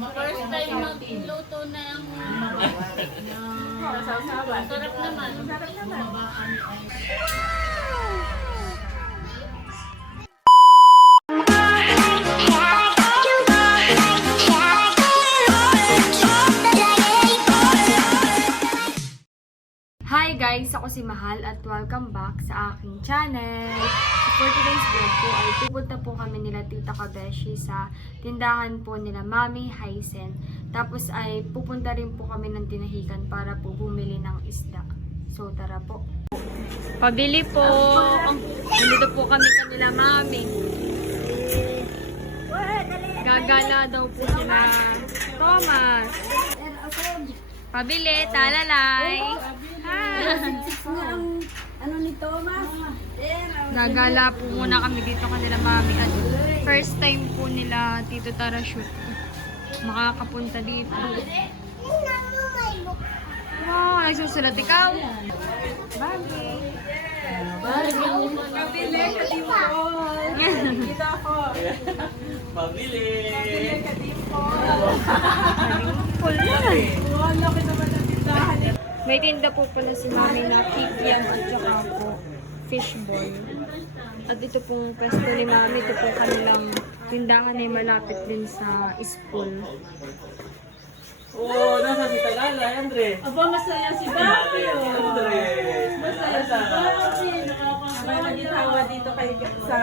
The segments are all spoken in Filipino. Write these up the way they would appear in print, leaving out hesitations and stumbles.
First time magluto na ang sarap naman. Sarap naman. Hi guys! Ako si Mahal at welcome back sa aking channel. For today's vlog po ay pupunta po kami nila Tita Kabeshi sa tindahan po nila Mami Hysen. Tapos ay pupunta rin po kami ng Tinahikan para po bumili ng isda. So tara po. Pabili po! Nandito po kami kanila Mami. Gagala daw po sila Thomas. Pabili, talalay. Hi! Ano ni Thomas? Gagala po muna kami dito kanila Mami. At first time po nila Tito Tara shoot makakapunta dito. Wow, nagsusulat ikaw? Mami. Pabili, kadimol. Kita ko. Pabili! Full na. Wow, laki naman ang tindahan. May tinda po pala si Mami na kikiam at saka po fishball. At ito pong pwesto ni Mami, ito pong kanilang tindahan ay malapit din sa school. Oh, nasa si Tagalay, Andre. Aba, masaya si Bobby. Andre. Masaya si Bobby. Nakakatawa dito kayo sa...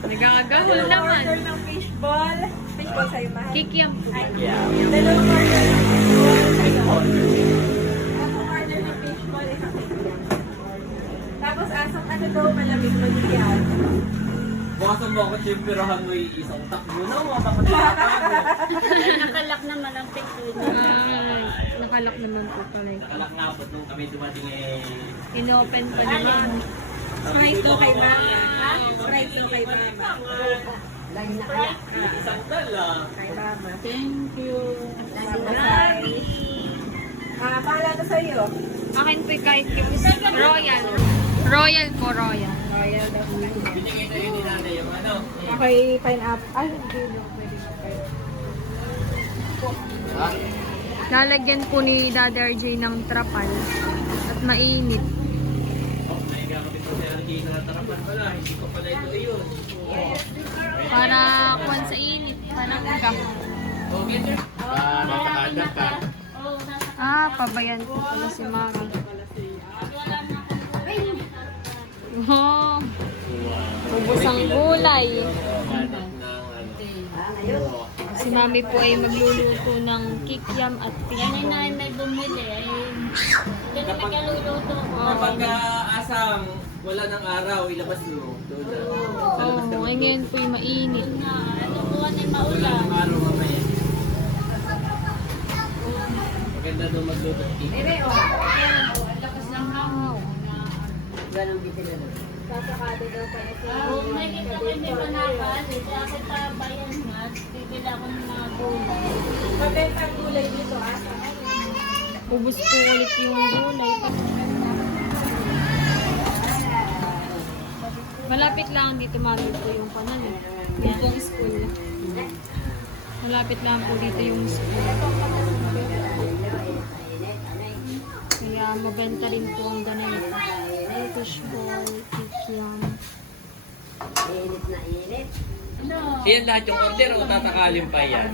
Nagagahol naman. Order ng fishball. Fishball sa'yo, mahal. Kikiam. Yeah. Dalawang order ng fishball sa'yo. Tapos order ng fishball, isang fishball. Tapos asang ano daw, malamig magigyan. Bukasan mo ako, chimpirahan mo yung isang takbo na, mga bakit Nakalak naman ang fishball. Nakalak naman po pala ito. Nakalak nga po nung kami dumating eh. Inopen pa naman. Sprite to kay mama. Ha? Sprite to kay mama. Isang dala. Kay mama. Thank you. Bye. Bahala na sa'yo. Akin po kahit yung royal. Royal po, royal. Royal daw po. Binigay na yun ni nanay yung ano. Okay, pineapple. Ay, hindi na pwede. Ha? Lalagyan po ni Daddy RJ ng trapal at mainit. Oh, may gagawin po si RJ na tarapan pala. Hindi ko pala ito yun. Para kuwan sa init. Panangga. Oh, get her. Napakadap ka. Pabayan po pala si Mami. Oh, ubos ang gulay. Hanap ng ano. Si Mami po ay magluluto ng kikiam at Yan fishball. ay may bumili. Ay, ganun nagaluluto ko. Kapag asang wala ng araw, ilabas mo. Doon na. Sa labas Oh, ay ngayon po ay mainit. Na, ano po ay Wala maulan. ng araw mamaya. Maganda doon magluto. Lakas ng hangin. Sasakado daw pala siya. Kung nakita ko hindi manakas, kasi ako bayan nga, bibila ko ng mga gulay. Mabenta ang gulay dito, asa. Ubus po ulit yung gulay. Malapit lang dito Mami po yung kanan eh. Yung pong school. Malapit lang po dito yung school. Kaya mabenta rin po ang ganito. Fishball, kikiam. Yan lahat yung order o tatakalin pa yan?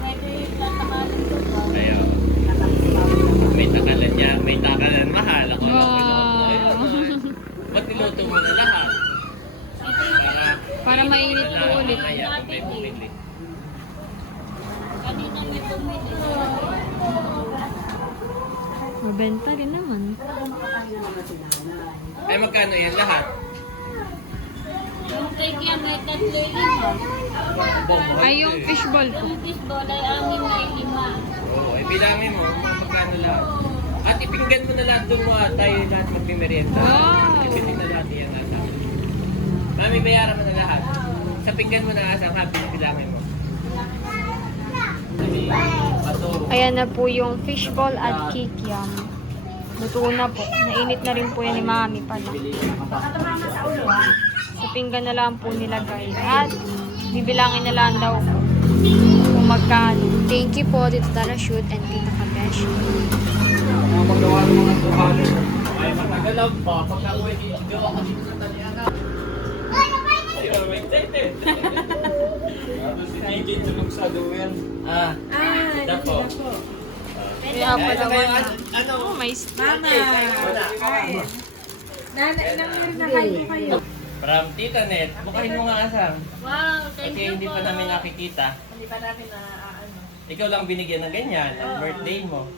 Medyo yung tatakalin ko ba? Ayaw. May takalan niya, may takalan mahal. Ako lang Wow. Ba't niluto mo na lahat? Para mainit po ulit. Kaya may bumili. Kanina may bumili. Mabenta rin naman. Ay magkano yan lahat? Yung cake yan may 3-5. Ay, yung fishball po. Yung fishball ay amin na 5. Oo, ay bilangin mo kung magkano lang. At ipinggan mo na lahat doon mo at tayo lahat magpimerienda. Wow! Ipinggan na lahat yan asa. Mami, bayaran mo na lahat. Sa pinggan mo na asa, bilangin mo. Ayan na po yung fishball at kikiam. Luto na po. Nainit na rin po yan ni Mami pala. Sa pinggan na lang po nilagay. At bibilangin na lang daw po. kung magkano. Thank you po, Tito Tara Shoot and Tita Kabeshi. Magawa ng mga suhalo. Ay, matagal lang pa. Pagka-uwi, hindi ako dito sa Taliana. Ay, I'm excited. Si DJ tulog sa duwen. Dapo. Kaya pala wala. Ano? Oh, may stick. Nanay, ilang years na kayo? From Tita Net, bukahin mo nga asang. Wow, thank Kasi you hindi po. pa namin nakikita. Hindi pa namin na Ikaw lang binigyan ng ganyan, ang birthday mo.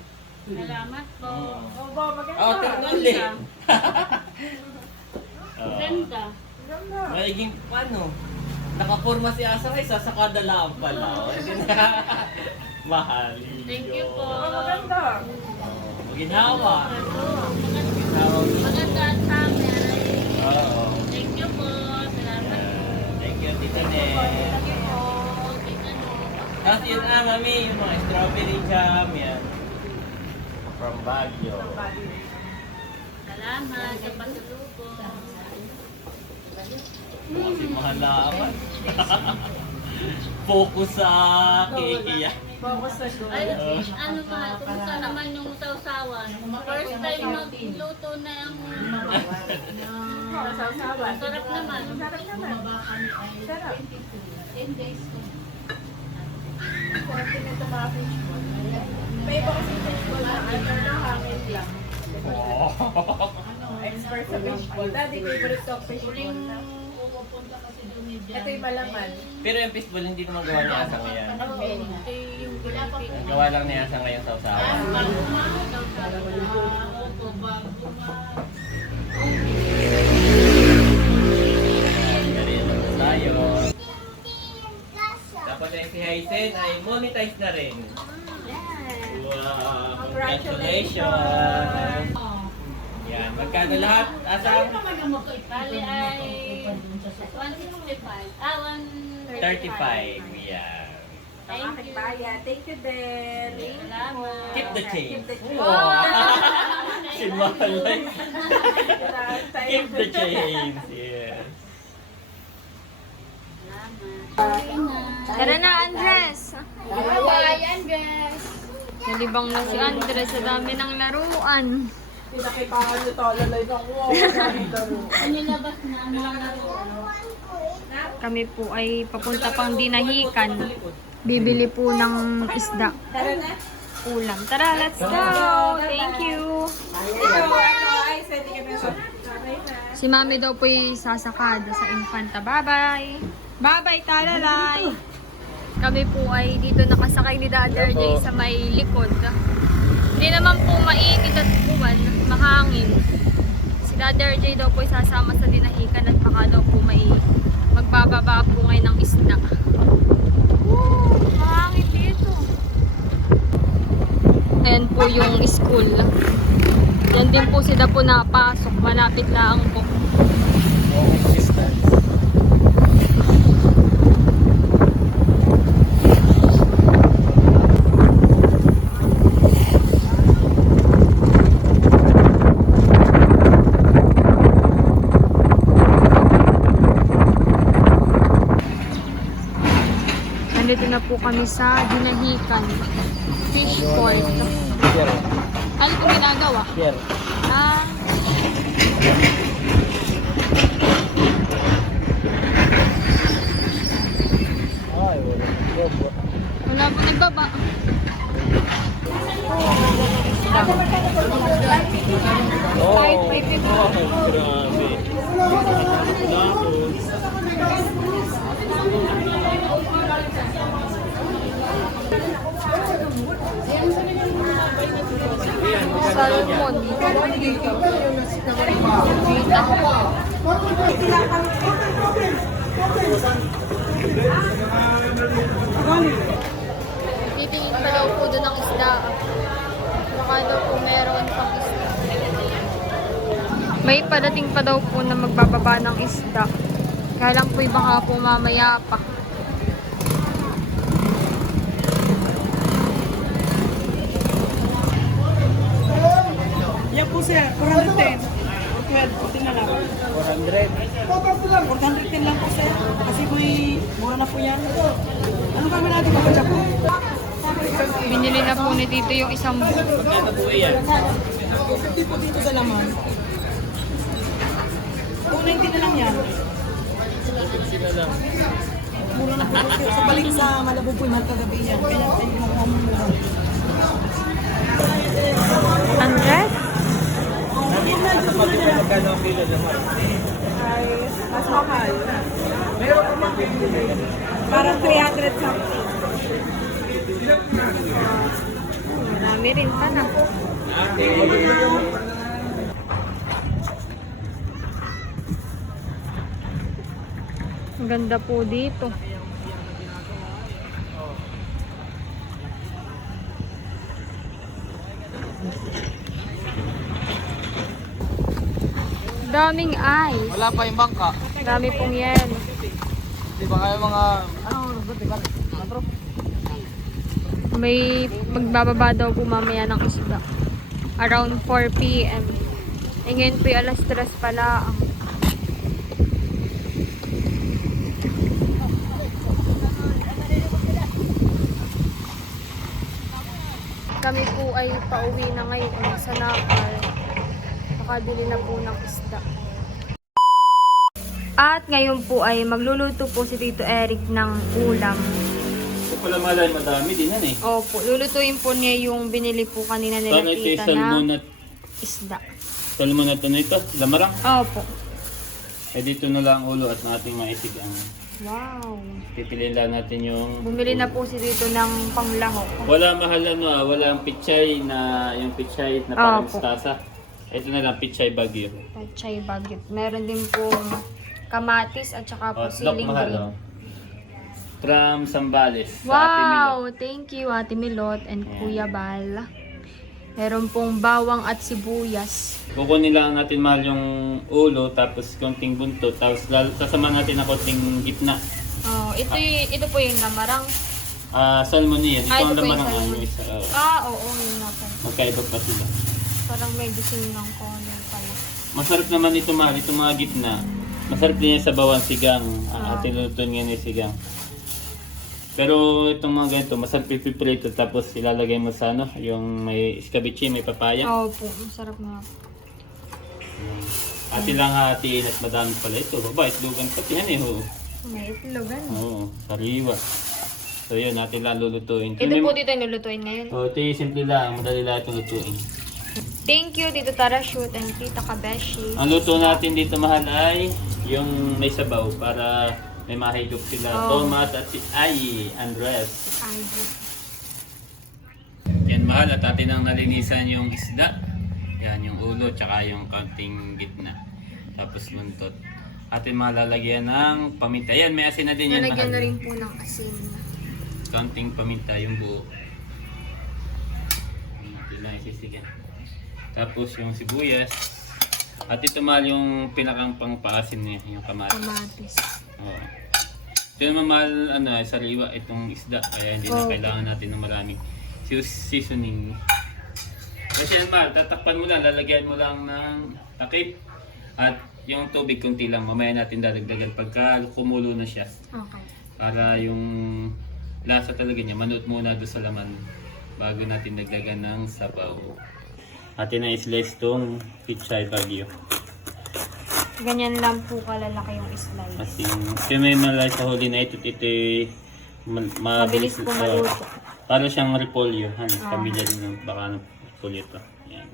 Salamat po. Obo, maganda. Oh, technically. Ganda. Maiging paano? Nakaporma si Asang ay sasakada lang pala. Hindi na. Mahal. Thank you po. Maganda. Maginawa. Maganda at summer. Oo. Thank you po. Salamat. Thank you, Tita Net. Thank you po. Tita Net. Tapos yun mami, yung mga strawberry jam, yan. From Baguio. Salamat sa pasalubong. Kasi mahal naman. Focus sa cake yan. Ay, ano mahal, kumusta naman yung sausawan? First time magluto na yung sausawan. Sarap naman. Sarap naman. Sarap. 10 days ko. Sarap na ito mga fishball. May iba kasi fishball na ano hangin lang. Expert sa fishball. Daddy, favorite ko fishball na. Ito yung malaman. Pero yung fishball hindi naman gawa ni Asa ngayon. Ito yung gulapik. Gawa lang ni Asa ngayon sa usawa. Ganito tayo. Tapos yung si Hysen ay monetize na rin. Wow! Congratulations! Yan, magkano lahat? Asa? Bali ay 165. 135. 35. Yan. Thank you. Thank you, Ben. Salamat. Keep the change. change. Wow! Sinmalay. Keep the change. Yes. Tara na, Andres. Bye, Andres. Nalibang na si Andres sa dami ng laruan. Ano labas na mga laro? Kami po ay papunta pang Dinahican. Bibili po ng isda. Tara na. Ulam. Tara, let's go! Thank you! Si Mami daw po ay sasakada sa Infanta. Bye-bye! Bye-bye, talalay! Kami po ay dito nakasakay ni Daddy RJ sa may likod. Hindi naman po mainit at buwan, mahangin. Si Daddy RJ daw po ay sasama sa Dinahican at baka daw po may magbababa po ngayon ng isda. Woo! Mahangin dito. Ayan po yung school. Yan din po sila po napasok. Malapit lang po. Nandito na po kami sa Dinahican Fish Port. Ano itong ginagawa? Here. Ah, Ay, wala po nagbaba. Grabe. Salmon. Titingin pa daw po doon ng isda. Baka daw po meron pang isda. May padating pa daw po na magbababa ng isda. Kaya lang po baka po mamaya pa. Yan po sir, 410. 12, puti na lang. 400. 410 lang po sir. Kasi po mura na po yan. Ano kami na ni Tito yung isang buo. Magkano po yan? 250 po dito sa laman. 290 na lang yan. Sila lang. Mura na po. Sa balik sa Malabo po, mahal kagabi yan. Kaya tayo mga mura. Andres? Magkano ang kilo naman? Ay, mas mahal. Parang 300 something. Marami rin pa na. Ang ganda po dito. Daming ice. Wala pa yung bangka. Dami pong yelo. Di ba kayo mga... Ano? Bro? May magbababa daw po mamaya ng isda. Around 4 p.m. E ngayon po yung alas 3 pala. Kami po ay pauwi na ngayon sa Nakal. Nakabili na po ng isda. At ngayon po ay magluluto po si Tito Eric ng ulam. Kung pala malay, madami din yan eh. Opo, lulutuin po niya yung binili po kanina nila Paano ito tita salmon na at... isda. Salmon na ito na ito? Lamarang? Opo. Eh dito na lang ulo at ating maisig ang... Wow. Pipiliin lang natin yung... Bumili na po si Tito ng panglahok. Wala mahal wala ang pichay na... Yung pichay na parang Opo. mustasa. Ito na lang, pichay bagyo. Pachay bagyot. Meron din pong kamatis at saka po Dok, siling mahal green. oh. From Sambales. Sa Ate Milo. Wow! Thank you Ate Milot and Ayan. Kuya Bal. Meron pong bawang at sibuyas. Kukunin lang natin mahal yung ulo, tapos konting buntot, tapos sasama natin na konting gitna. Oh, ito po yung lamarang. Salmon yan. Ito Ah, ang ito po yung laman ng salmon. ano isa. Oo, yun na po. Magkaiba pa sila. Parang may gising ng color pala. Masarap naman ito mahal, itong mga gitna. Masarap din yan sa bawang sigang. Ating lutuin nga yung sigang. Pero itong mga ganito, masarap pipiprito tapos ilalagay mo sa ano, yung may escabeche, may papaya. Oo po, masarap nga. Ati lang hatiin at madami pala ito. Baba, itlogan pati yan eh. Oo, May itlogan. oo, sariwa. So yun, natin lang lulutuin. Ito po dito yung lulutuin ngayon. Oo, ito yung simple lang, madali lang itong lutuin. Thank you, Tito Tarashoot and Tita Kabeshi. Ang luto natin dito mahal ay yung may sabaw para may mahigop sila. Oh. Tomat at Andres. Ay, Yan mahal at atin ang nalinisan yung isda. Yan yung ulo tsaka yung kaunting gitna. Tapos muntot. Atin malalagyan ng paminta. Yan, may asin na din yan nalagyan mahal. na rin po ng asin. Kaunting paminta yung buo. Atin lang isisigan. Tapos yung sibuyas. At ito mahal yung pinakang pangpaasim niya, yung kamatis. Kamatis. Oo. Ito naman mahal, sariwa itong isda. Kaya hindi na kailangan natin ng maraming seasoning. Kasi yan mahal, tatakpan mo lang, lalagyan mo lang ng takip. At yung tubig kunti lang, mamaya natin dadagdagan pagka kumulo na siya. Okay. Para yung lasa talaga niya, manood muna doon sa laman bago natin dagdagan ng sabaw. Atin na slice tong pichay bagyo. Ganyan lang po kalalaki yung slice. Kasi yung may malay sa huli na ito Mabilis po maluto. Para siyang repolyo. Pamilya Ah. din ng baka ng repolyo ito. Yan.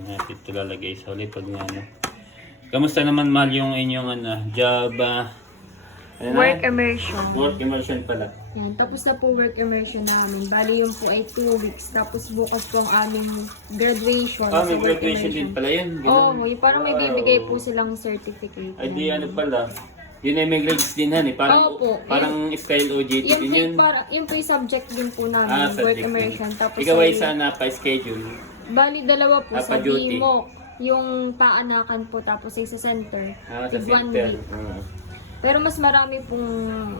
Natin ito lalagay sa huli pag ano. Kamusta naman mahal yung inyong job? Work immersion. Work immersion pala. Yan, tapos na po work immersion namin. Bali yun po ay 2 weeks. Tapos bukas po ang aming graduation. May sa work graduation din immersion. pala yun. Oo, parang may bibigay po Wow. silang certificate. Ay di ano pala. Yun ay may grades din Parang, Opo. parang style OJT Yun din po, yun. yun po yung subject din po namin, work Subject immersion. din. Tapos Ikaw ay ay- sana pa-schedule. Bali, dalawa po sa Pa-duty. DMO. Yung paanakan po, tapos ay sa center. Sa Tig 1 center. week. Pero mas marami pong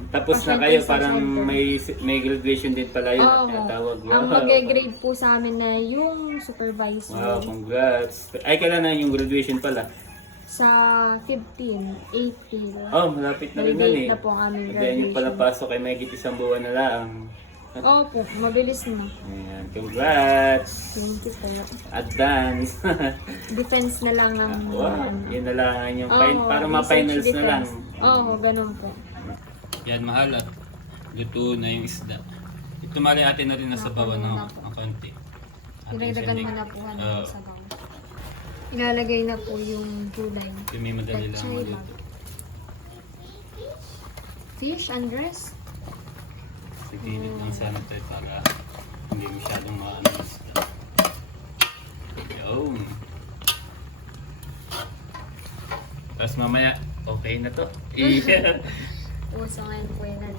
Tapos na pasyente kayo, sa parang center. may graduation din pala yun. Oo. Tawag. Ang mag-grade po sa amin na yung supervisor. Wow, congrats. Ay, kailan na yung graduation pala? Sa 15, April. Oh, malapit na rin May nun date eh. na po ang aming Kaya yung pala graduation. pasok ay may isang buwan na lang. Opo, mabilis na. Ayan, congrats! Thank you po. Advance! Defense na lang ng... Wow, yun na lang yung Oo, para research ma-finals na lang. defense. Oo, ganun po. Yan, mahal at luto na yung isda. Ito mali atin na rin nasa bawa ng konti. Dinagdagan mo na po Oo. sa bawa. Ilalagay na po yung gulay. Yung may madali lang Pechay maluto. lang. Fish, Andres? Sipilit lang sana tayo para hindi masyadong maano yung isda. Yun. Tapos mamaya, okay na to. Uso ngayon po yan.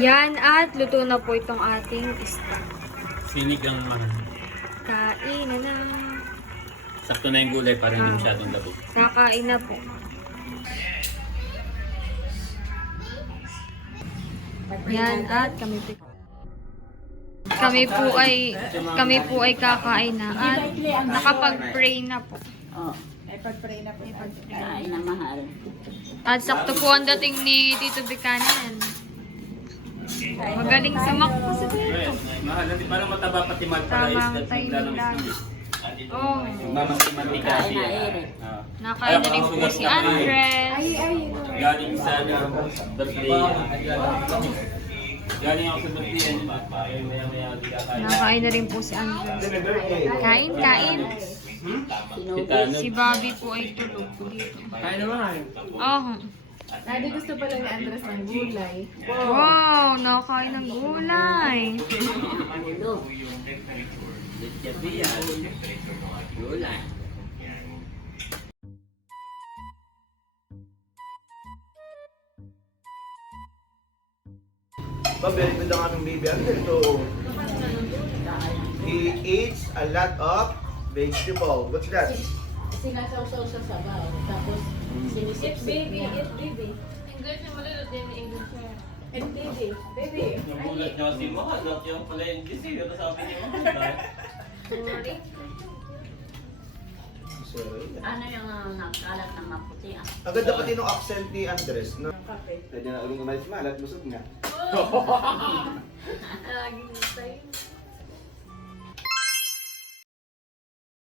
Yan at luto na po itong ating isda. Sinigang Kain na na. sakto na yung gulay para hindi masyadong labog. Nakain na po. Yan at kami po ay kakain na at nakapag-pray na po. Kain na mahal. At sakto po ang dating ni Tito Buchanan. Magaling sa makto si Tito. Mahal, hindi parang mataba pati mal para Tamang isda. timing lang. Oh, Mantika siya. nakain na rin po si Andres. Galing sa birthday. Galing ako sa birthday. Maya-maya di kakain. Nakain na rin po si Andres. Kain, kain. Kitano. Si Bobby po ay tulog dito. Kain naman. Oh. Daddy gusto pala ni Andres ng gulay. Wow, nakain ng gulay. Gulay. Very good ang aming baby Andres. So, he eats a lot of vegetable. What's that? Sinasaw-saw sa sabaw. Tapos sinisip baby. Eat baby. English na malulot din ni English. Eat baby. Baby. Nagulat niya si Mahal. Yung pala yung gising. Ito sabi niya Mahal. Sorry. Ano yung nakalat na maputi? Ang ganda pati nung accent ni Andres. No? Kape. Pwede na uling umalis malat, busog na. Laging tayo.